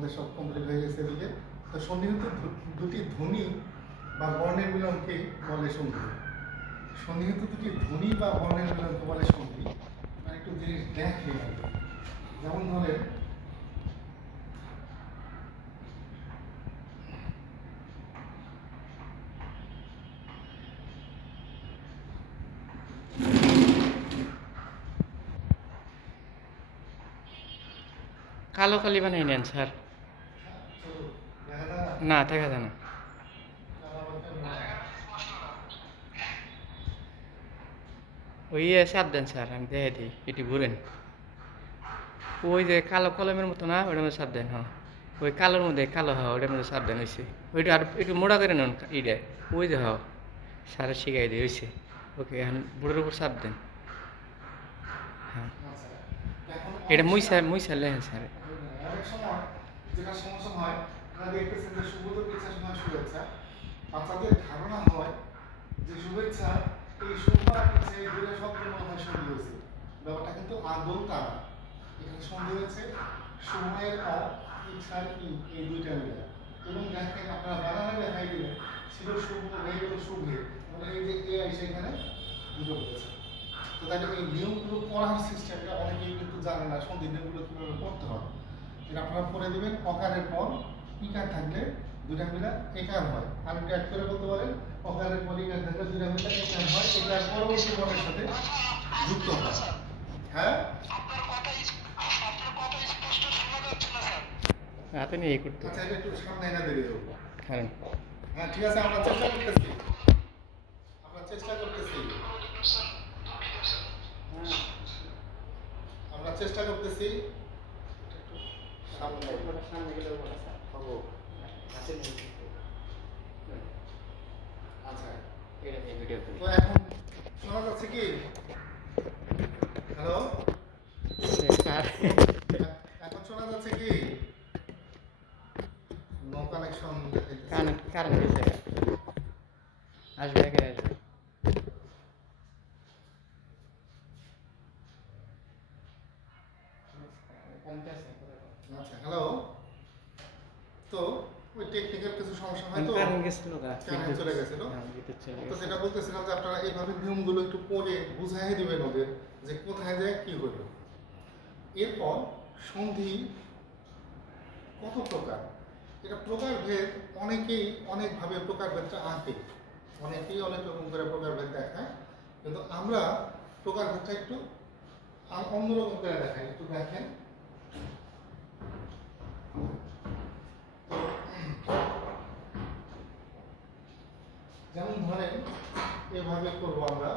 আমাদের সব কমপ্লিট হয়ে গেছে এদিকে। তো সন্নিহিত দুটি ধ্বনি বা বর্ণের মিলনকে বলে সন্ধি। সন্নিহিত দুটি ধ্বনি বা বর্ণের মিলনকে বলে সন্ধি। মানে একটু জিনিস দেখে, যেমন ধরেন কালো কালি বানাই নেন স্যার। না দেখা যায় না। ওই চাপ দেন স্যার, আমি দেখে দিই, এটি ঘুরেন। ওই যে কালো কলমের মতো না, ওটার মধ্যে চাপ দেন। হ্যাঁ, ওই কালোর মধ্যে কালো, হ্যাঁ ওটার মধ্যে চাপ দেন, হয়েছে। ওইটা আর একটু মোড়া করে নেন ইটা, ওই যে হ্যাঁ স্যারের শিখাই দিই, হয়েছে। ওকে, এখন বুড়োর উপর চাপ দেন। হ্যাঁ, এটা মুইসা লেখেন স্যার। অনেক সময় যেটা সমস্যা হয়, আপনারা দেখতেছেন যে শুভ পিছার সময় শুভেচ্ছা, বাচ্চাদের ধারণা হয় যে শুভেচ্ছা এই শুভ আর পিছে দুটো শব্দ মনে হয় সন্ধি হয়েছে। ব্যাপারটা কিন্তু আদৌ তা না। এখানে সন্ধি হয়েছে সময়ের অ, ইচ্ছার ই, এই দুইটা মিলে। এবং দেখেন আপনারা বানানে দেখাই দিলেন, ছিল শুভ হয়ে গেল শুভে, মানে এই যে এ আইসে এখানে দুটো বলেছে। তো তাই এই নিয়মগুলো পড়ার সিস্টেমটা অনেকেই কিন্তু জানে না, সন্ধি নিয়মগুলো কীভাবে পড়তে হয়। এটা আপনারা পড়ে দেবেন, অকারের পর ইকার থাকলে দুইটা মিলা একার হয়। আর একটু অ্যাড করে বলতে পারেন, অকারের পর ইকার থাকলে দুইটা মিলা একার হয়, এটার পরবর্তী বর্ণের সাথে যুক্ত হয়। হ্যাঁ, হাতে নিয়ে করতে। আচ্ছা, এটা একটু সামনে এনে দিয়ে দেবো। কারণ হ্যাঁ, ঠিক আছে, আমরা চেষ্টা করতেছি, আমরা চেষ্টা করতেছি, আমরা চেষ্টা করতেছি। সামনে গেলে হবো। আচ্ছা, তো এখন শোনা যাচ্ছে কি? হ্যালো, স্যার এখন শোনা যাচ্ছে কি? No connection. কারেন্ট হয়েছে, আসবে আগে আসবে। আচ্ছা, হ্যালো। তো ওই টেকনিক্যাল কিছু সমস্যা হয়তো কারেন্ট গেছিল, কারেন্ট চলে গেছিল। তো যেটা বলতেছিলাম যে আপনারা এইভাবে নিয়মগুলো একটু পড়ে বুঝাই দিবেন ওদের, যে কোথায় যায় কি হলো। এরপর সন্ধি কত প্রকার, এটা প্রকারভেদ অনেকেই অনেকভাবে প্রকারভেদটা আঁকে, অনেকেই অনেক রকম করে প্রকারভেদ দেখায়, কিন্তু আমরা প্রকারভেদটা একটু অন্যরকম করে দেখাই। একটু দেখেন, যেমন ধরেন এভাবে করবো আমরা,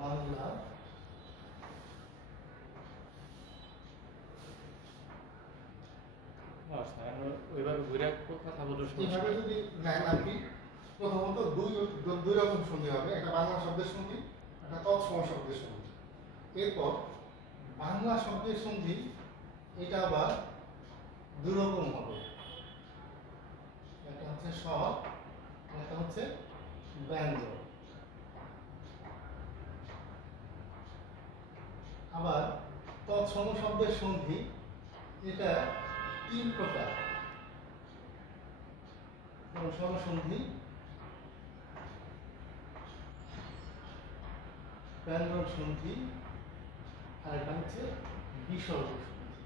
বাংলা ওইভাবে ঘুরে কথা বলতে এইভাবে যদি নেন আর কি, প্রথমত দুই রকম সন্ধি হবে, একটা বাংলা শব্দের সন্ধি, একটা তৎসম শব্দের সন্ধি। এরপর বাংলা শব্দের সন্ধি এটা আবার দুই রকম হবে, একটা হচ্ছে স্বর, একটা হচ্ছে ব্যঞ্জন। আবার তৎসম শব্দের সন্ধি এটা তিন প্রকার, স্বরসন্ধি, ব্যঞ্জন সন্ধি, আর এটা হচ্ছে বিসর্গ সন্ধি।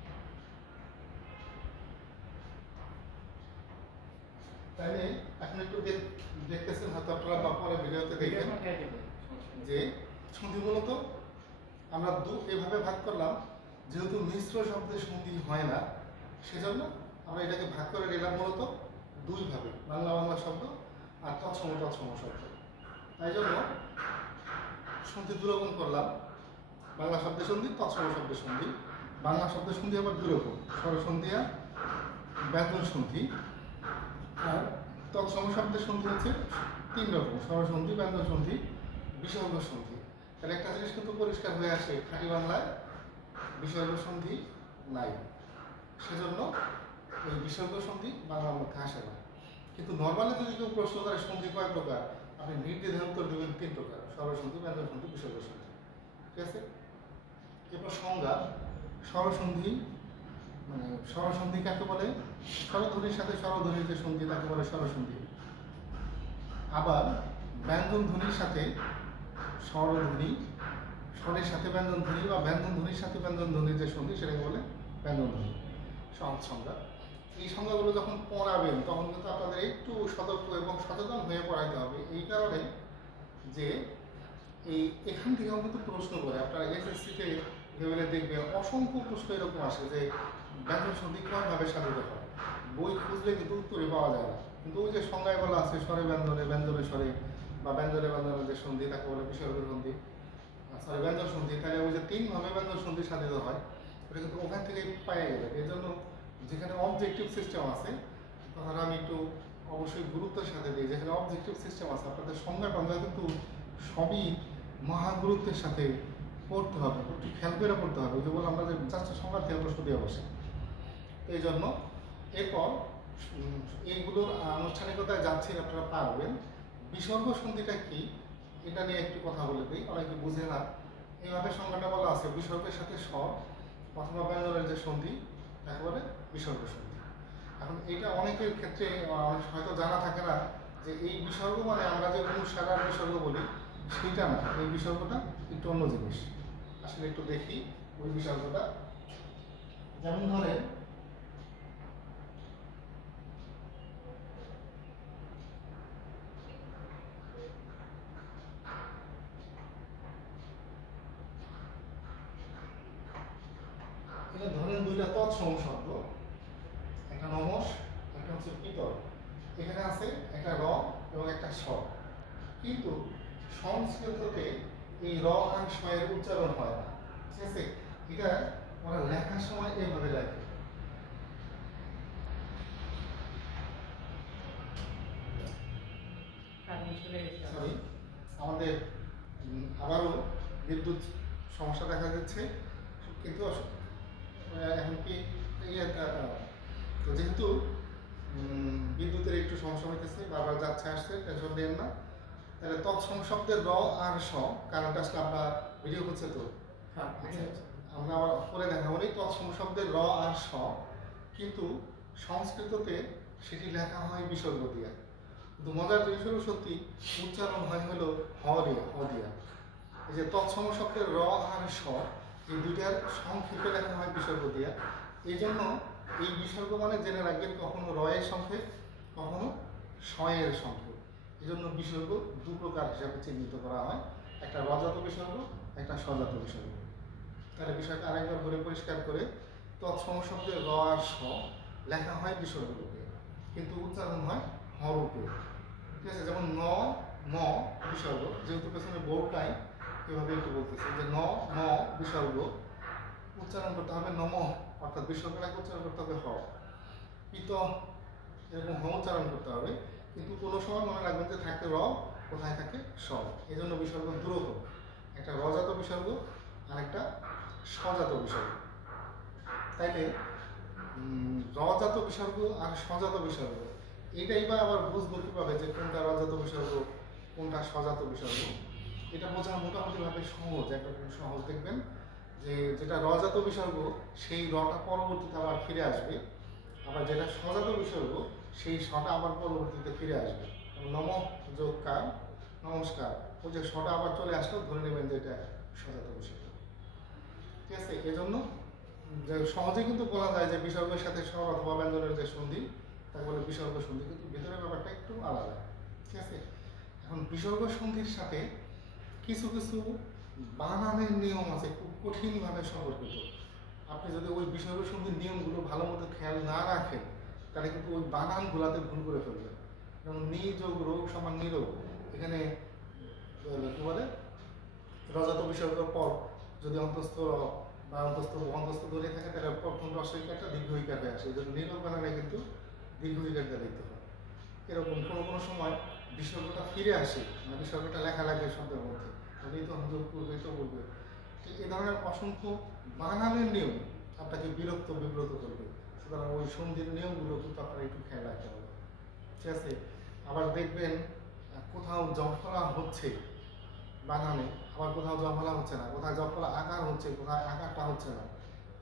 তাইলে এখন একটু দেখতেছেন হয়তো আপনারা বা পরে ভিডিওতে দেখবেন যে সন্ধি মূলত আমরা এভাবে ভাগ করলাম, যেহেতু মিশ্র শব্দের সন্ধি হয় না, সেজন্য আমরা এটাকে ভাগ করে নিলাম মূলত দুই ভাবে, বাংলা বাংলা শব্দ আর তৎসম তৎসম শব্দ। তাই জন্য সন্ধি দুরকম করলাম, বাংলা শব্দের সন্ধি, তৎসম শব্দের সন্ধি। বাংলা শব্দের সন্ধি আবার দুরকম, স্বরসন্ধি আর ব্যঞ্জন সন্ধি। আর তৎসম শব্দের সন্ধি হচ্ছে তিন রকম, স্বরসন্ধি, ব্যঞ্জন সন্ধি, বিসর্গ সন্ধি। তাহলে একটা জিনিস কিন্তু পরিষ্কার হয়ে আসে, খাঁটি বাংলায় বিসর্গ সন্ধি নাই, সেজন্য এই বিসর্গ সন্ধি বাংলার মধ্যে আসে না। কিন্তু নর্মালি যদি কেউ প্রশ্ন করে সন্ধি কয় প্রকার, আপনি নির্দ্বিধায় উত্তর দেবেন 3 প্রকার: স্বরসন্ধি, ব্যঞ্জন সন্ধি, বিসর্গ সন্ধি। ঠিক আছে? এরপর সংজ্ঞা: স্বরসন্ধি মানে স্বরসন্ধি কাকে বলে? স্বরধ্বনির সাথে স্বরধ্বনির যে সন্ধি তাকে বলে স্বরসন্ধি। আবার ব্যঞ্জন ধ্বনির সাথে স্বরধ্বনি, স্বরের সাথে ব্যঞ্জন ধ্বনি বা ব্যঞ্জন ধ্বনির সাথে ব্যঞ্জন ধ্বনির যে সন্ধি সেটাকে বলে ব্যঞ্জন ধ্বনি। সহজ সংজ্ঞা। এই সংজ্ঞাগুলো যখন পড়াবেন তখন কিন্তু আপনাদের একটু সতর্ক এবং সচেতন হয়ে পড়াইতে হবে, এই কারণে যে এখান থেকেও কিন্তু প্রশ্ন করে। আপনারা এসএসসিতে লেভেলে দেখবেন অসংখ্য প্রশ্ন এরকম আসে যে ব্যঞ্জন সন্ধি কয়ভাবে সাধিত হয়, বই খুঁজলে কিন্তু উত্তরে পাওয়া যায় না। কিন্তু ওই যে সংজ্ঞায় বলা আছে স্বরে ব্যঞ্জনে, ব্যঞ্জনে স্বরে, বা ব্যঞ্জনে ব্যঞ্জনের যে সন্ধি তাকে বলে বিসর্গ সন্ধি, সরি ব্যঞ্জন সন্ধি। তাহলে ওই যে 3 ভাবে ব্যঞ্জন সন্ধি সাধিত হয়, ওটা কিন্তু ওখান থেকেই পাওয়া যাবে। এই জন্য যেখানে অবজেক্টিভ সিস্টেম আছে, কথাটা আমি একটু অবশ্যই গুরুত্বের সাথে দিই, যেখানে অবজেক্টিভ সিস্টেম আছে আপনাদের সংজ্ঞা টংজ্ঞা কিন্তু সবই মহা গুরুত্বের সাথে পড়তে হবে, একটু খেয়াল করে পড়তে হবে। ওই যে বললাম আমরা যে চারটা সংজ্ঞা থেকে প্রশ্ন দিয়ে বসে। এই জন্য এরপর এইগুলোর আনুষ্ঠানিকতায় যাচ্ছি, আপনারা পারবেন। বিসর্গ সন্ধিটা কি এটা নিয়ে একটু কথা বলে দিই, অনেকে বুঝে না। এইভাবে সংজ্ঞাটা বলা আছে: বিসর্গের সাথে স্বর অথবা ব্যঞ্জনের যে সন্ধি তাকে বলে বিসর্গ সন্ধি। এখন এটা অনেকের ক্ষেত্রে হয়তো জানা থাকে না যে এই বিসর্গ মানে আমরা যে অনুসারার বিসর্গ বলি সেইটা না, এই বিসর্গটা একটু অন্য জিনিস। আসলে একটু দেখি ওই বিসর্গটা। যেমন ধরেন এটা ধরেন দুইটা তৎসম শব্দ, একটা নমস, একটা হচ্ছে পিতর। এখানে আছে একটা র এবং একটা স, কিন্তু সংস্কৃততে এই র আর স এর উচ্চারণ হয় না। ঠিক আছে? এটা ওরা লেখার সময় এইভাবে লেখে। সরি, আমাদের আবারও বিদ্যুৎ সমস্যা দেখা যাচ্ছে, কিন্তু এখন কি তো যেহেতু বিদ্যুতের একটু সমস্যা হইতেছে, বারবার যাচ্ছে আসছে, টেনশন নেন না। তাহলে তৎসম শব্দের র আর স, কারণটা আসলে আমরা ভিডিও করছে তো, আমরা আবার পরে দেখাবো। তৎসম শব্দের র আর স, কিন্তু সংস্কৃততে সেটি লেখা হয় বিসর্গ দিয়া। কিন্তু মজার জিনিস হলো সত্যি উচ্চারণ হয় হলো হ দিয়া, হ দিয়া। এই যে তৎসম শব্দের র আর স, এই দুইটার সংক্ষেপে লেখা হয় বিসর্গ দিয়া। এই জন্য এই বিসর্গ মানে জেনে রাখবেন কখনো র এর সংক্ষেপ, কখনো স এর সংক্ষেপ। এই জন্য বিসর্গ দু প্রকার হিসাবে চিহ্নিত করা হয়, একটা রজাত বিসর্গ, একটা স্বজাত বিসর্গ। তাহলে বিষয়টা আরেকবার ঘুরে পরিষ্কার করে, তৎসম শব্দের র আর স লেখা হয় বিসর্গ রূপে, কিন্তু উচ্চারণ হয় হ রূপে। ঠিক আছে? যেমন ন ম বিসর্গ, যেহেতু পেছনে বোর্ড নাই এভাবে একটু বলতেছি যে ন ম বিসর্গ উচ্চারণ করতে হবে নম, অর্থাৎ বিসর্গটাকে উচ্চারণ করতে হবে হ। পিত এরকম হ উচ্চারণ করতে হবে, কিন্তু কোনো সময় মনে রাখবেন যে থাকে র, কোথায় থাকে স। এই জন্য বিসর্গ দুরকম, একটা রজাত বিসর্গ আর একটা স্বজাত বিসর্গ। তাইলে রজাত বিসর্গ আর স্বজাত বিসর্গ এটাই বা আবার বুঝবো কিভাবে যে কোনটা রজাত বিসর্গ কোনটা স্বজাত বিসর্গ? এটা বোঝা মোটামুটিভাবে সহজ, একটা সহজ দেখবেন যে যেটা রজাত বিসর্গ সেই রটা পরবর্তীতে আবার ফিরে আসবে, আবার যেটা স্বজাত বিসর্গ সেই স্বটা আবার পরবর্তীতে ফিরে আসবে। নম যোগ কার নমস্কার, ওই যে স্বটা আবার চলে আসলো, ধরে নেবেন যে এটা স্বজাত বিসর্গ। ঠিক আছে? এজন্য যে সহজে কিন্তু বলা যায় যে বিসর্গের সাথে স্বর অথবা ব্যঞ্জনের যে সন্ধি তাকে বলে বিসর্গ সন্ধি, কিন্তু ভেতরের ব্যাপারটা একটু আলাদা। ঠিক আছে? এখন বিসর্গ সন্ধির সাথে কিছু কিছু বানানের নিয়ম আছে, খুব কঠিনভাবে সম্পর্কিত। আপনি যদি ওই বিসর্গ সন্ধির নিয়মগুলো ভালো মতো খেয়াল না রাখেন তাহলে কিন্তু ওই বানানগুলাতে ভুল করে ফেলবেন। যেমন নি যোগ রোগ সমান নিরোগ, এখানে কি বলে রজাত বিসর্গের পর যদি অন্তস্থ র বা অন্তস্থ ধরে থাকে তাহলে প্রথম রস্বইকারটা দীর্ঘইকার হয়ে আসে। এই জন্য নিরোগ বানানে কিন্তু দীর্ঘইকারটা লিখতে হয়। এরকম কোনো কোনো সময় বিসর্গটা ফিরে আসে, মানে বিসর্গটা লেখা লাগে শব্দের মধ্যে, হলেই তো যোগ করবে তো বলবে। ঠিক এই ধরনের অসংখ্য বানানের নিয়ম আপনাকে বিরক্ত বিব্রত করবে। সুতরাং ওই সন্ধির নিয়মগুলো কিন্তু আপনার একটু খেয়াল রাখতে হবে। ঠিক আছে। আবার দেখবেন কোথাও জফলা হচ্ছে বানানে, আবার কোথাও জফলা হচ্ছে না, কোথায় জফলা আকার হচ্ছে, কোথায় আকারটা হচ্ছে না।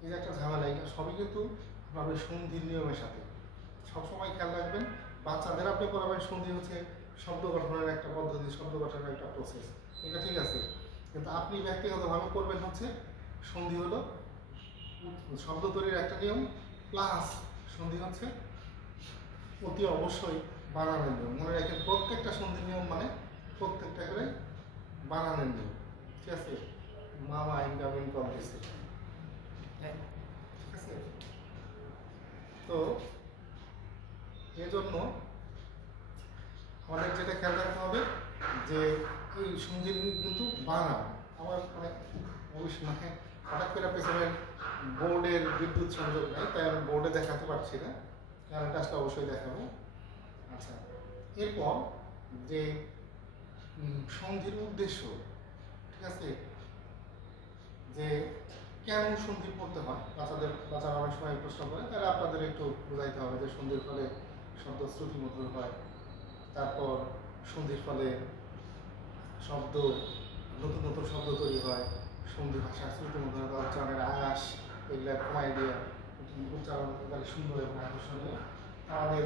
এই যে একটা ঝামেলা, এটা সবই কিন্তু আপনার সন্ধির নিয়মের সাথে। সবসময় খেয়াল রাখবেন, বাচ্চাদের আপনি পড়াবেন সন্ধি হচ্ছে শব্দ গঠনের একটা পদ্ধতি, শব্দ গঠনের একটা প্রসেস, এটা ঠিক আছে। কিন্তু আপনি ব্যক্তিগতভাবে করবেন হচ্ছে সন্ধি হলো শব্দ তৈরির একটা নিয়ম, প্লাস সন্ধি হচ্ছে অতি অবশ্যই বানানের নিয়ম। মনে রাখেন প্রত্যেকটা সন্ধির নিয়ম মানে প্রত্যেকটা করে বানানের নিয়ম, ঠিক আছে। মামা ইনকামিং করতেছে, ঠিক আছে। তো এজন্য আমাদের যেটা খেয়াল রাখতে হবে যে এই সন্ধির কিন্তু বানান আমার মানে অবশ্যই মানে হঠাৎ করে পেছনে বোর্ডের বিদ্যুৎ সংযোগ নেই, তাই আমি বোর্ডে দেখাতে পারছি না, কারণটা আসলে অবশ্যই দেখাবো। আচ্ছা, এরপর যে সন্ধির উদ্দেশ্য, ঠিক আছে, যে কেন সন্ধি পড়তে হয়, বাচ্চারা অনেক সময় প্রশ্ন করে, তাহলে আপনাদের একটু বোঝাইতে হবে যে সন্ধির ফলে শব্দ শ্রুতিমধুর হয়, তারপর সন্ধির ফলে শব্দ নতুন নতুন শব্দ তৈরি হয়, সন্ধি ভাষা শ্রুতিমধুর উচ্চারণের আয়াস এগুলো কমাই দিয়ে উচ্চারণ তাহলে সুন্দর এবং আকর্ষণীয়। আমাদের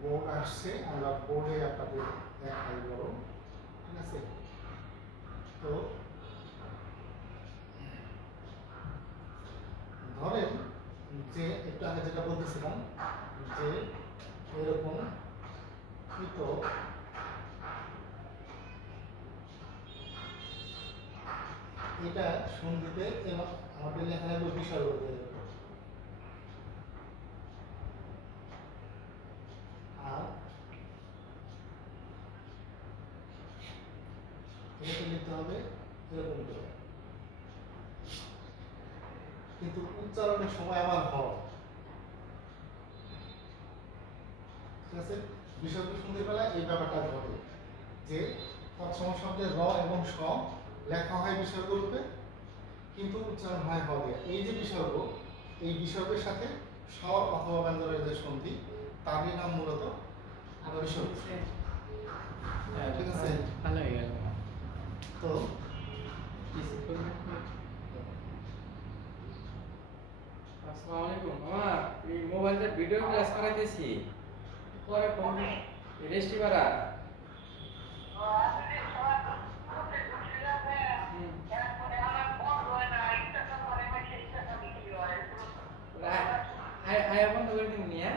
বোর্ড আসছে, আমরা বোর্ডে আপনাদের দেখাই বড়, ঠিক আছে। তো ধরেন যে একটু আগে যেটা বলতেছিলাম যে এরকম কৃত এটা সন্ধিতে এবং আমাদের লেখায় বিসর্গ দিয়ে দেবো। আর এটাকে লিখতে হবে এরকম করে, কিন্তু উচ্চারণের সময় আবার হয়, ঠিক আছে। বিসর্গ সন্ধির বেলায় এই ব্যাপারটা ঘটে যে তৎসম শব্দের র এবং স লেখা হয় বিসর্গ রূপে, কিন্তু উচ্চারণ হয় হ দিয়ে। এই যে বিসর্গ, এই বিসর্গের সাথে স্বর অথবা ব্যঞ্জনের যে সন্ধি, তারই নাম মূলত বিসর্গ, ঠিক আছে। ভালো হয়ে গেল। তো আসসালামু আলাইকুম মামা, এই মোবাইলটা ভিডিও ক্লাস করাইতেছি, পরে ফোন রেস্টি করা। আয়া বন্ধ করে দিন নিয়ে।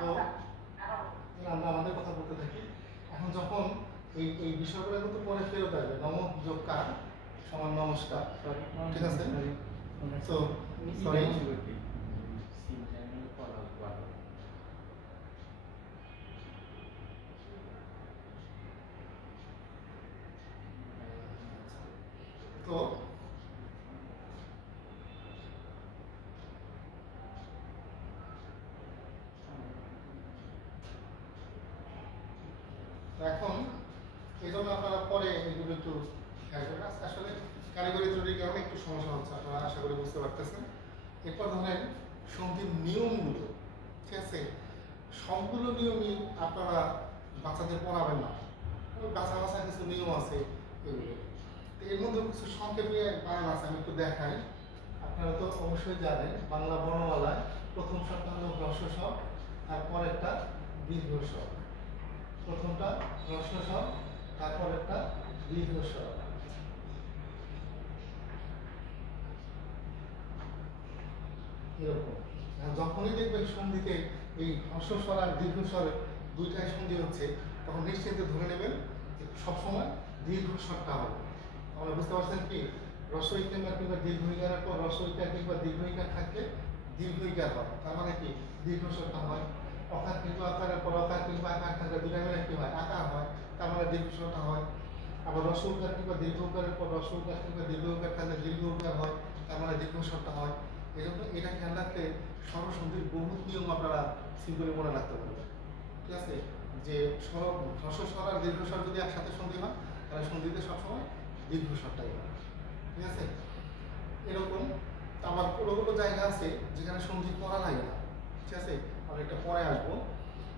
তো আমরা আমাদের কথা বলতে থাকি। এখন যখন এই এই বিষয়গুলো কিন্তু পরে ফেরত আসবে, নম যোগ কার সমান নমস্কার, ঠিক আছে। তো সরি, তো এখন এই জন্য আপনারা পরে এগুলো একটু খেয়াল করবেন। আসলে কারিগরি ত্রুটির কারণে একটু সমস্যা হচ্ছে, আপনারা আশা করি বুঝতে পারতেছেন। এরপর ধরেন সন্ধির নিয়মগুলো, ঠিক আছে। সবগুলো নিয়মই আপনারা বাচ্চাদের পড়াবেন না, বাছা বাছা কিছু নিয়ম আছে এগুলো। তো এর মধ্যে কিছু সংক্ষেপে বানান আছে, আমি একটু দেখাই। আপনারা তো অবশ্যই জানেন বাংলা বর্ণমালায় প্রথম শব্দটা হলো হ্রস্ব স, তারপর একটা দীর্ঘ স, প্রথমটা হ্রস্ব স, তারপর একটা দীর্ঘ স। এরকম যখনই দেখবেন সন্ধিতে এই হ্রস্ব স্বর আর দীর্ঘ স্বর দুইটাই সন্ধি হচ্ছে, তখন নিশ্চিন্তে ধরে নেবেন যে সবসময় দীর্ঘ স্বরটা হবে। আমরা বুঝতে পারছেন কি, রস্বই কিংবা কিংবা দীর্ঘ ইকারের পর রস্বইকার কিংবা দীর্ঘ ইকার থাকলে দীর্ঘ ইকার হয়, তার মানে কি দীর্ঘ স্বরটা হয়। অকার কিংবা আকারের পর অকার কিংবা আকার থাকলে দুটা মিলে কি হয়, আকার হয়, তার মানে দীর্ঘ স্বরটা হয়। আবার রস্ব উকার কিংবা দীর্ঘ উকারের পর রস্ব উকার কিংবা দীর্ঘ উকার থাকলে দীর্ঘ উকার হয়, তার মানে দীর্ঘ স্বরটা হয়। এই জন্য এটা খেয়াল রাখলে স্বরসন্ধির বহু নিয়ম আপনারা সিম্পলি মনে রাখতে পারবেন, ঠিক আছে। যে হ্রস্ব স্বর আর দীর্ঘ স্বর যদি একসাথে সন্ধি হয়, তাহলে সন্ধিতে সবসময় দীর্ঘ স্বরটাই হয়, ঠিক আছে। এরকম আবার কোনো কোনো জায়গা আছে যেখানে সন্ধি করা লাগে না, ঠিক আছে, আমরা একটা পরে আসবো।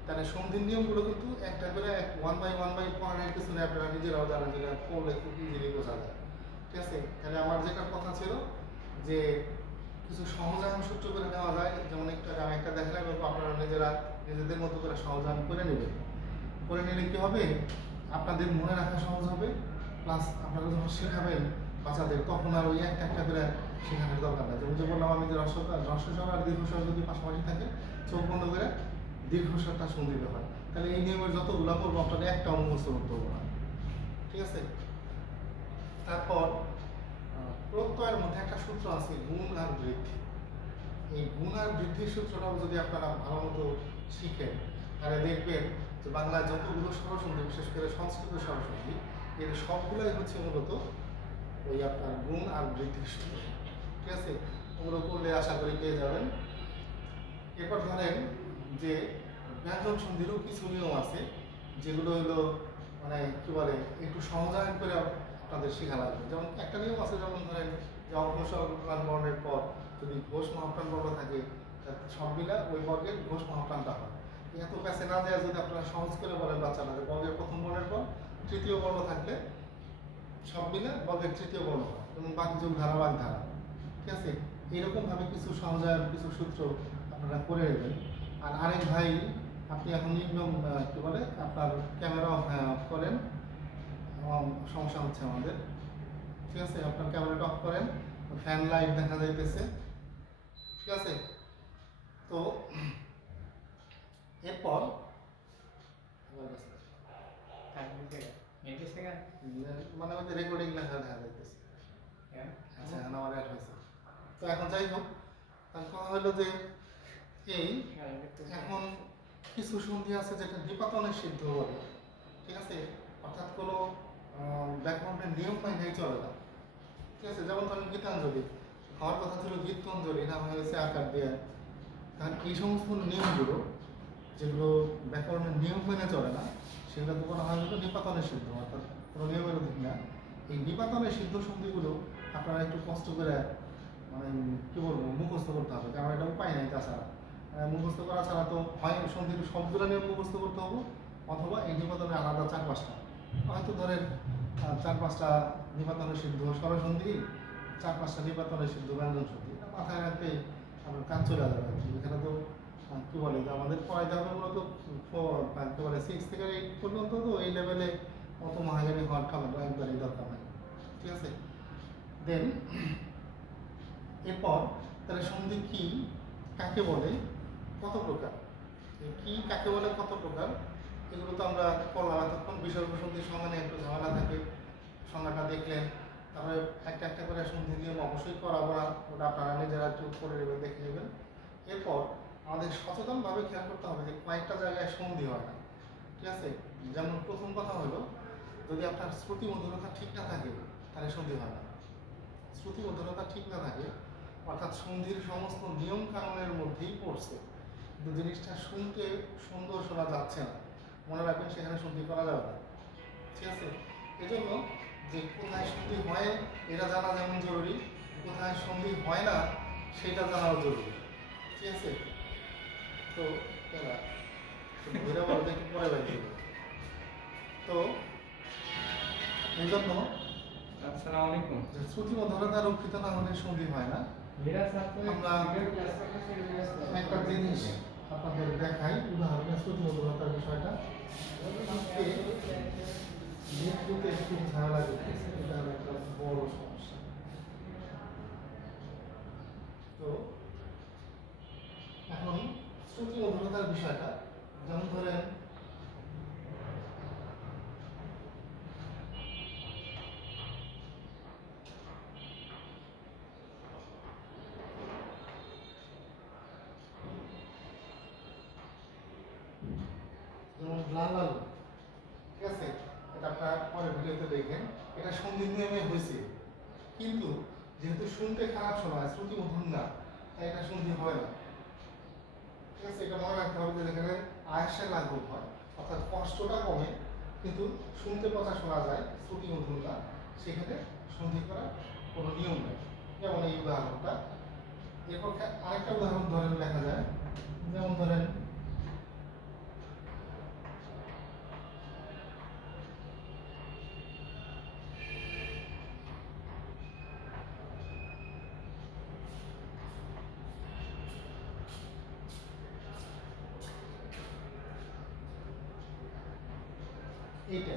তাহলে সন্ধির নিয়মগুলো কিন্তু একটা করে ওয়ান বাই পড়ানোর পিছনে আপনারা নিজেরাও জানেন, যেটা পড়লে খুব ইজিলি বোঝা যায়। ঠিক আছে, তাহলে আমার যেটা কথা ছিল যে কিছু সহজায়ন সূত্র করে নেওয়া যায়, যেমন একটু আগে আমি একটা দেখালাম, এবং আপনারা নিজেরা নিজেদের মতো করে সহজায়ন করে নেবেন। করে নিলে কি হবে, আপনাদের মনে রাখা সহজ হবে, প্লাস আপনারা যখন শেখাবেন বাচ্চাদের তখন আর ওই একটা একটা করে শেখানোর দরকার নেই। যেমন যে বললাম আমি, যে হ্রস্বস্বর আর দীর্ঘস্বর যদি পাশাপাশি থাকে, চোখ বন্ধ করে দীর্ঘস্বরটা শুনতে হয়, তাহলে এই নিয়মের যতগুলো করবো আপনাদের একটা মুখস্থ করতে হবে না। ঠিক আছে, তারপর প্রত্যয়ের মধ্যে একটা সূত্র আছে, গুণ আর বৃদ্ধি। এই গুণ আর বৃদ্ধির সূত্রটাও যদি আপনারা ভালো মতো শিখেন, তাহলে দেখবেন যে বাংলায় যতগুলো স্বরসন্ধি, বিশেষ করে সংস্কৃত স্বরসন্ধি, এর সবগুলোই হচ্ছে মূলত ওই আপনার গুণ আর বৃদ্ধির সূত্র। ঠিক আছে, ওগুলো করলে আশা করি পেয়ে যাবেন। এরপর ধরেন যে ব্যঞ্জন সন্ধিরও কিছু নিয়ম আছে, যেগুলো হলো মানে কি বলে একটু সহজায়ন করে আপনাদের শেখা লাগবে। যেমন একটা নিয়ম আছে, যেমন ধরেন যে অঘোষাল বর্ণের পর যদি ঘোষ মহাপ্রাণ বর্ণ থাকে, সব মিলা ওই বর্গের ঘোষ মহাপ্রাণটা হয়। এত কাছে না যায় যদি আপনারা সহজ করে বলেন বাচ্চারা, যে বর্গের প্রথম বর্ণের পর তৃতীয় বর্ণ থাকলে সব মিলে বর্গের তৃতীয় বর্ণ হয়, এবং বাকি যোগ ধারা বাগ ধারা। ঠিক আছে, এইরকমভাবে কিছু সহজায়ন, কিছু সূত্র আপনারা করে নেবেন। আর আরেক ভাই, আপনি এখন নিয়ম কি বলে আপনার ক্যামেরা অফ করেন, সমস্যা হচ্ছে আমাদের। ঠিক আছে, আপনার ক্যামেরাটা অফ করেন, ফ্যান লাইট দেখা যাইতেছে। ঠিক আছে, তো এরপর মানে আমাদের রেকর্ডিং লেখা দেখা যাইতেছে। আচ্ছা, এখন আমার অ্যাড হয়েছে। তো এখন যাই হোক, তার কথা হলো যে এই এখন কিছু সন্ধি আছে যেটা নিপাতনের সিদ্ধ বলে। ঠিক আছে, অর্থাৎ কোনো ব্যাকরণের নিয়ম মাইনেই চলে না। ঠিক আছে, যেমন ধরেন গীতাঞ্জলি, হওয়ার কথা ছিল গীতাঞ্জলি, নাম হয়েছে আকার দিয়ে। কারণ এই সমস্ত নিয়মগুলো যেগুলো ব্যাকরণের নিয়ম মেনে চলে না, সেগুলো তো বলা হয় হলো নিপাতনের সিদ্ধ, অর্থাৎ কোনো নিয়মের অধীন না। এই নিপাতনের সিদ্ধ সন্ধিগুলো আপনারা একটু কষ্ট করে মানে কি বলবো মুখস্থ করতে হবে, কারণ এটা উপায় নেই তাছাড়া। মুখস্থ করা ছাড়া তো হয় সন্ধির সবগুলো নিয়ম মুখস্থ করতে হবে, অথবা এই নিপাতনের আলাদা 4-5টা, হয়তো ধরেন 4-5টা নিপাতনের সিদ্ধ স্বরসন্ধি, 4-5টা নিপাতনের সিদ্ধ ব্যঞ্জন সন্ধি, এটা মাথায় রাখতে আপনার কাজ চলে যাবে। এখানে তো কি বলে যে আমাদের পড়াইতে হবে মূলত কি বলে 6 থেকে 8 পর্যন্ত, তো এই লেভেলে অত মহাজ্ঞানী হওয়ার কারণ একবারই দরকার নেই। ঠিক আছে, দেন এরপর তাহলে সন্ধি কি, কাকে বলে, কত প্রকার, কি কাকে বলে কত প্রকার, এগুলো তো আমরা করলাম এতক্ষণ। বিসর্গ সন্ধির সঙ্গে একটু ঝামেলা থাকে, সংজ্ঞাটা দেখলেন। তারপরে একটা একটা করে সন্ধি নিয়ম অবশ্যই করাবো না, ওটা আপনারা নিজেরা একটু করে নেবেন, দেখে নেবেন। এরপর আমাদের সচেতনভাবে খেয়াল করতে হবে যে কয়েকটা জায়গায় সন্ধি হয় না। ঠিক আছে, যেমন প্রথম কথা হলো, যদি আপনার শ্রুতি মধুরতা ঠিক না থাকে তাহলে সন্ধি হয় না। শ্রুতি মধুরতা ঠিক না থাকে অর্থাৎ সন্ধির সমস্ত নিয়ম কানুনের মধ্যেই পড়ছে, কিন্তু জিনিসটা শুনতে সুন্দর শোনা যাচ্ছে না, মনে রাখবেন সেখানে সন্ধি করা যাবে না। ঠিক আছে, এজন্য যে কোথায় সন্ধি হয় এটা জানা যেমন জরুরি, কোথায় সন্ধি হয় না সেটা জানাও জরুরি। ঠিক আছে, তো ধরে বলতে একটু পরে বাইরে, তো এই জন্য আসসালামু আলাইকুম। শ্রুতি মধুরতা রক্ষিত না হলে সন্ধি হয় না। আমরা একটা জিনিস আপনাদের দেখাই, উদাহরণে শ্রুতি মধুরতার বিষয়টা। মৃত্যুতে একটু ঝামেলা করতেছে, এটা একটা বড় সমস্যা। তো এখন শ্রুতি মধুরতার বিষয়টা, যেমন ধরেন লাল লাল, ঠিক আছে, এটা আপনার পরের ভিডিওতে দেখেন। এটা সন্ধির নিয়মে হয়েছে, কিন্তু যেহেতু শুনতে খারাপ শোনায়, শ্রুতি মধুর না, তাই এটা সন্ধি হয় না। ঠিক আছে, এটা মনে রাখতে হবে যে যেখানে আয়াসের লাঘব হয়, অর্থাৎ কষ্টটা কমে কিন্তু শুনতে পচা শোনা যায়, শ্রুতি মধুর না, সেখানে সন্ধি করার কোনো নিয়ম নেই। যেমন এই উদাহরণটা। এরপর আরেকটা উদাহরণ ধরেন লেখা যায়, যেমন ধরেন এইটা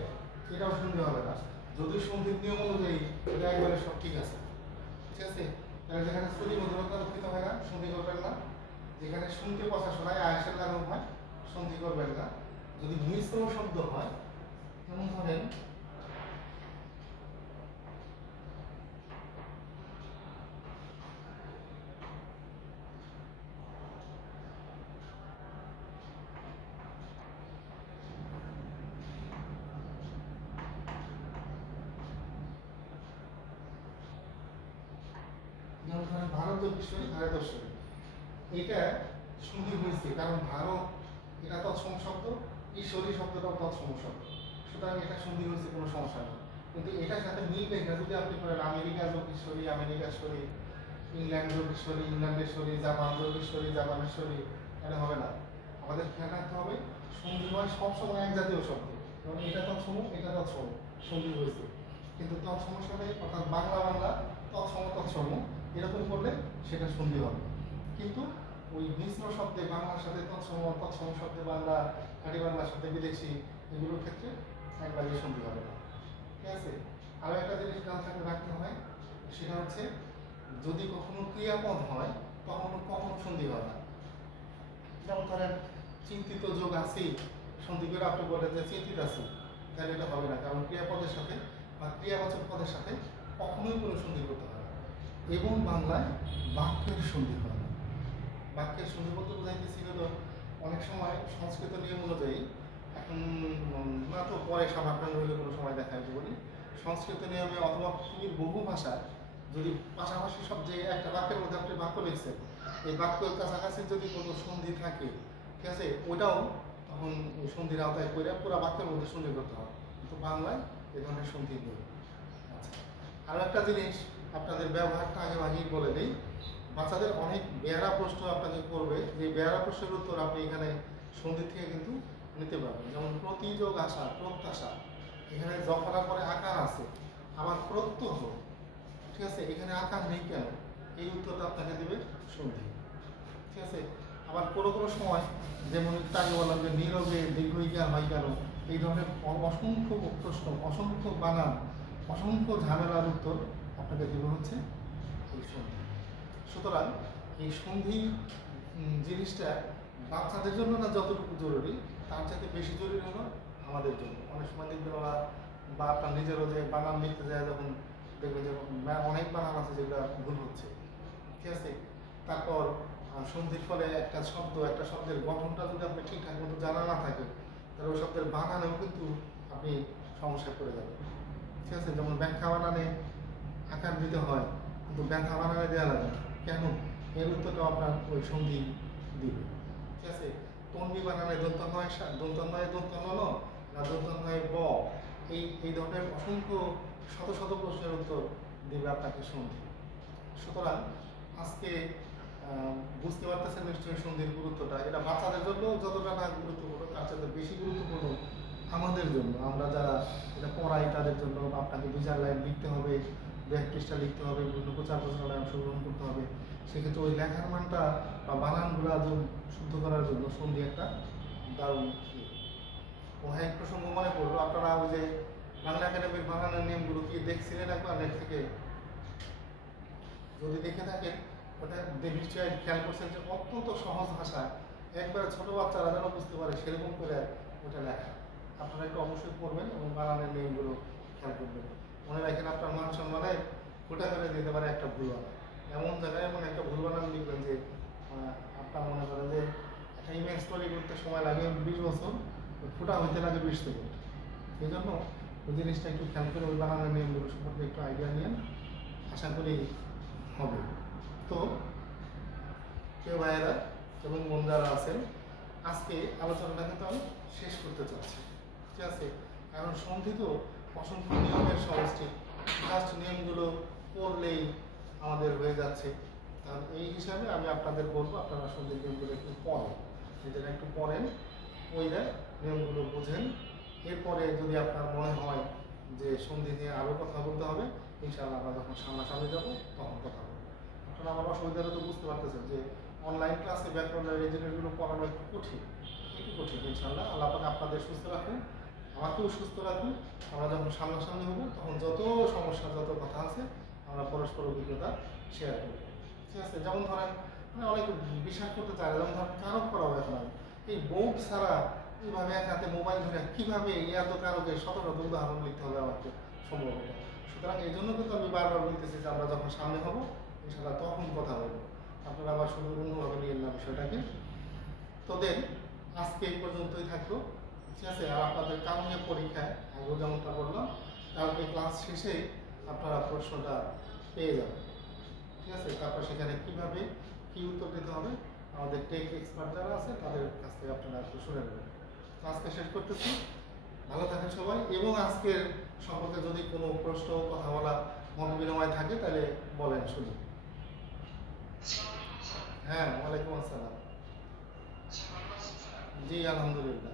এটাও সন্ধি হবে না। যদি সন্ধির নিয়ম অনুযায়ী এটা একবারে সব ঠিক আছে, ঠিক আছে, তাহলে যেখানে শ্রুতি মধুরতা রক্ষিত হয় না সন্ধি করবেন না, যেখানে শুনতে কথা শোনায় আয়াসের লাঘব হয় সন্ধি করবেন না। যদি মিশ্র শব্দ হয়, যেমন ধরেন ভারত ঈশ্বরী ভারতেশ্বরী, এটা সন্ধি হয়েছে কারণ ভারত এটা তৎসম শব্দ, ঈশ্বরী শব্দটাও তৎসম শব্দ, সুতরাং এটা সন্ধি হয়েছে, কোনো সমস্যা নেই। কিন্তু এটার সাথে মিল রেখে যদি আপনি করেন আমেরিকা যোগেশ্বরী আমেরিকাশ্বরী, ইংল্যান্ড যোগেশ্বরী ইংল্যান্ডেশ্বরী, জাপান যোগেশ্বরী জাপানেশ্বরী, এটা হবে না। আমাদের খেয়াল রাখতে হবে সন্ধি হয় সবসময় এক জাতীয় শব্দ, এবং এটা তৎসম এটা তৎসম সন্ধি হয়েছে। কিন্তু তৎসমের সাথে অর্থাৎ বাংলা বাংলা তৎসম তৎসম এরকম করলে সেটা সন্ধি হবে। কিন্তু ওই মিশ্র শব্দে বাংলার সাথে তৎসম তৎসম শব্দে বাংলা, খাঁটি বাংলার সাথে বিদেশি, এগুলোর ক্ষেত্রে একবারে সন্ধি হবে না, ঠিক আছে। আরও একটা জিনিস খেয়াল থাকলে রাখতে হয়, সেটা হচ্ছে যদি কখনো ক্রিয়াপদ হয় তখন কখনো সন্ধি হয় না। যেমন ধরেন চিন্তিত যোগ আছি, সন্ধি করে আপনি বলেন যে চিন্তিত আছি, তাহলে এটা হবে না, কারণ ক্রিয়াপদের সাথে বা ক্রিয়াবাচক পদের সাথে কখনোই কোনো সন্ধি করতে হয় না। এবং বাংলায় বাক্যের সন্ধি হয় না। বাক্যের সন্ধি বলতে বোঝাইতেছি হলো অনেক সময় সংস্কৃত নিয়ম অনুযায়ী, এখন না তো পরে সামান্য হলে কোনো সময় দেখা যায় বলি, সংস্কৃত নিয়মে অথবা পৃথিবীর বহু ভাষা যদি পাশাপাশি সব যে একটা বাক্যের মধ্যে আপনি বাক্য লিখছেন, এই বাক্যের কাছাকাছি যদি কোনো সন্ধি থাকে, ঠিক আছে, ওটাও তখন ওই সন্ধির আওতায় করে পুরো বাক্যের মধ্যে সন্ধি করতে হবে। কিন্তু বাংলায় এ ধরনের সন্ধি নেই। আচ্ছা, আরও একটা জিনিস আপনাদের ব্যবহারটা আগে আগেই বলে দিই, বাচ্চাদের অনেক বেয়ারা প্রশ্ন আপনাকে করবে, যে বেয়ারা প্রশ্নের উত্তর আপনি এখানে সন্ধি থেকে কিন্তু নিতে পারবেন। যেমন প্রতিযোগ আশা প্রত্যাশা, এখানে জফরার পরে আকার আছে, আবার প্রত্যহ, ঠিক আছে, এখানে আকার নেই কেন, এই উত্তরটা আপনাকে দেবে সন্ধি, ঠিক আছে। আবার কোনো কোনো সময় যেমন তাকে বললাম যে নীরবে দীর্ঘইকার হয় কেন, এই ধরনের অসংখ্য প্রশ্ন, অসংখ্য বানান, অসংখ্য ঝামেলার উত্তর আপনাকে দেবে হচ্ছে এই সন্ধি। সুতরাং এই সন্ধি জিনিসটা বাচ্চাদের জন্য না যতটুকু জরুরি, তার চাইতে বেশি জরুরি হলো আমাদের জন্য। অনেক সময় দেখবেন ওরা বা আপনার নিজেরও যে বানান লিখতে যায়, যখন দেখবেন যে অনেক বানান আছে যেগুলো ভুল হচ্ছে, ঠিক আছে। তারপর সন্ধির ফলে একটা শব্দ, একটা শব্দের গঠনটা যদি আপনি ঠিকঠাক মতো জানা না থাকে, তাহলে ওই শব্দের বানানেও কিন্তু আপনি সমস্যায় পড়ে যাবেন, ঠিক আছে। যেমন ব্যাখ্যা বানানে আকার দিতে হয়, কিন্তু ব্যাখ্যা বানানে দেওয়া লাগে কেন, এর উত্তরটাও আপনার ওই সন্ধি দিবে, ঠিক আছে। তন্বী বানানে দন্তান্বয় দন্তান্বয় দন্তান্ন না দন্তান্বয় ব, এই ধরনের অসংখ্য শত শত প্রশ্নের উত্তর দেবে আপনাকে সন্ধি। সুতরাং আজকে বুঝতে পারতেছেন নিশ্চয়ই সন্ধির গুরুত্বটা, এটা বাচ্চাদের জন্য যতটা না গুরুত্বপূর্ণ তার সাথে বেশি গুরুত্বপূর্ণ আমাদের জন্য, আমরা যারা এটা পড়াই তাদের জন্য। আপনাকে 2-4 লাইন লিখতে হবে, 2-1 পৃষ্ঠা লিখতে হবে, বিভিন্ন প্রচার প্রচারণায় অংশগ্রহণ করতে হবে, সেক্ষেত্রে ওই লেখার মানটা বা বানানগুলো শুদ্ধ করার জন্য সন্ধি একটা দারুণ। এক প্রসঙ্গ মনে পড়লো, আপনারা ওই যে বাংলা একাডেমির বানানের নিয়মগুলো কি দেখছিলেন একবার নেট থেকে? যদি দেখে থাকেন ওটা নিশ্চয়ই খেয়াল করছেন যে অত্যন্ত সহজ ভাষায় একবারে ছোট বাচ্চারা যেন বুঝতে পারে সেরকম করে ওটা লেখা। আপনারা একটু অবশ্যই পড়বেন এবং বানানের নিয়মগুলো খেয়াল করবেন। মনে রাখেন আপনার মান সম্মানে ফোটা করে দিতে পারে একটা ভুল বানান, এমন জায়গায় এমন একটা ভুল বানান লিখবেন যে আপনার মনে করেন যে একটা ইমেজ তৈরি করতে সময় লাগে 20 বছর, ফোটা হইতে লাগে 20 সেকেন্ড। সেই জন্য ওই জিনিসটা একটু খেয়াল করে ওই বানানের নিয়মগুলো সম্পর্কে একটু আইডিয়া নিন, আশা করি হবে। তো কেউ ভাইয়েরা এবং বন্ধুরা আছেন, আজকে আলোচনাটা কিন্তু আমি শেষ করতে চাচ্ছি, ঠিক আছে। কারণ সন্ধি তো অসংখ্য নিয়মের সমষ্টি, জাস্ট নিয়মগুলো পড়লেই আমাদের হয়ে যাচ্ছে। কারণ এই হিসাবে আমি আপনাদের বলবো আপনারা সন্ধির নিয়মগুলো একটু পড়েন, নিজেরা একটু পড়েন, ওইরা নিয়মগুলো বোঝেন। এরপরে যদি আপনার মনে হয় যে সন্ধি নিয়ে আরও কথা বলতে হবে, ইনশাআল্লাহ আমরা যখন সামনাসামনি যাবো তখন কথা বলবো। আপনারা আমার অসুবিধাটা তো বুঝতে পারতেছেন যে অনলাইন ক্লাসে ব্যাকরণের এই জিনিসগুলো পড়ানো একটু কঠিন, ইনশাআল্লাহ। আল্লাহ পাক আপনাদের সুস্থ রাখুন আমাকেও সুস্থ রাখুন। আমরা যখন সামনাসামনি হবো তখন যত সমস্যা যত কথা আছে আমরা পরস্পর অভিজ্ঞতা শেয়ার করবো। ঠিক আছে, যেমন ধরেন মানে অনেকে বিশ্বাস করতে চায় না, যেমন ধরেন কারক করা হবে এখন এই বোর্ড ছাড়া এইভাবে এক হাতে মোবাইল ধরে কীভাবে এত কারকে শত শত উদাহরণ লিখতে হবে আমাকে সম্ভব এটা। সুতরাং এই জন্য কিন্তু আমি বারবার বলতেছি যে আমরা যখন সামনে হবো ইনশাআল্লাহ তখন কথা বলবো। আপনারা আবার শুধু অন্যভাবে নিয়ে না বিষয়টাকে। তোদের আজকে এই পর্যন্তই থাকলো। ঠিক আছে, আর আপনাদের কালকে পরীক্ষায় আগেও যেমনটা বললাম কালকে ক্লাস শেষেই আপনারা প্রশ্নটা পেয়ে যাবেন। ঠিক আছে, তারপর সেখানে কীভাবে কী উত্তর দিতে হবে আমাদের টেক এক্সপার্ট যারা আছে তাদের কাছ থেকে আপনারা একটু শুনে নেবেন। আজকে শেষ করতেছি, ভালো থাকেন সবাই। এবং আজকের সম্পর্কে যদি কোনো প্রশ্ন কথা বলা মত বিনিময় থাকে তাহলে বলেন, শুনি। হ্যাঁ, ওয়ালাইকুম আসসালাম। জি আলহামদুলিল্লাহ।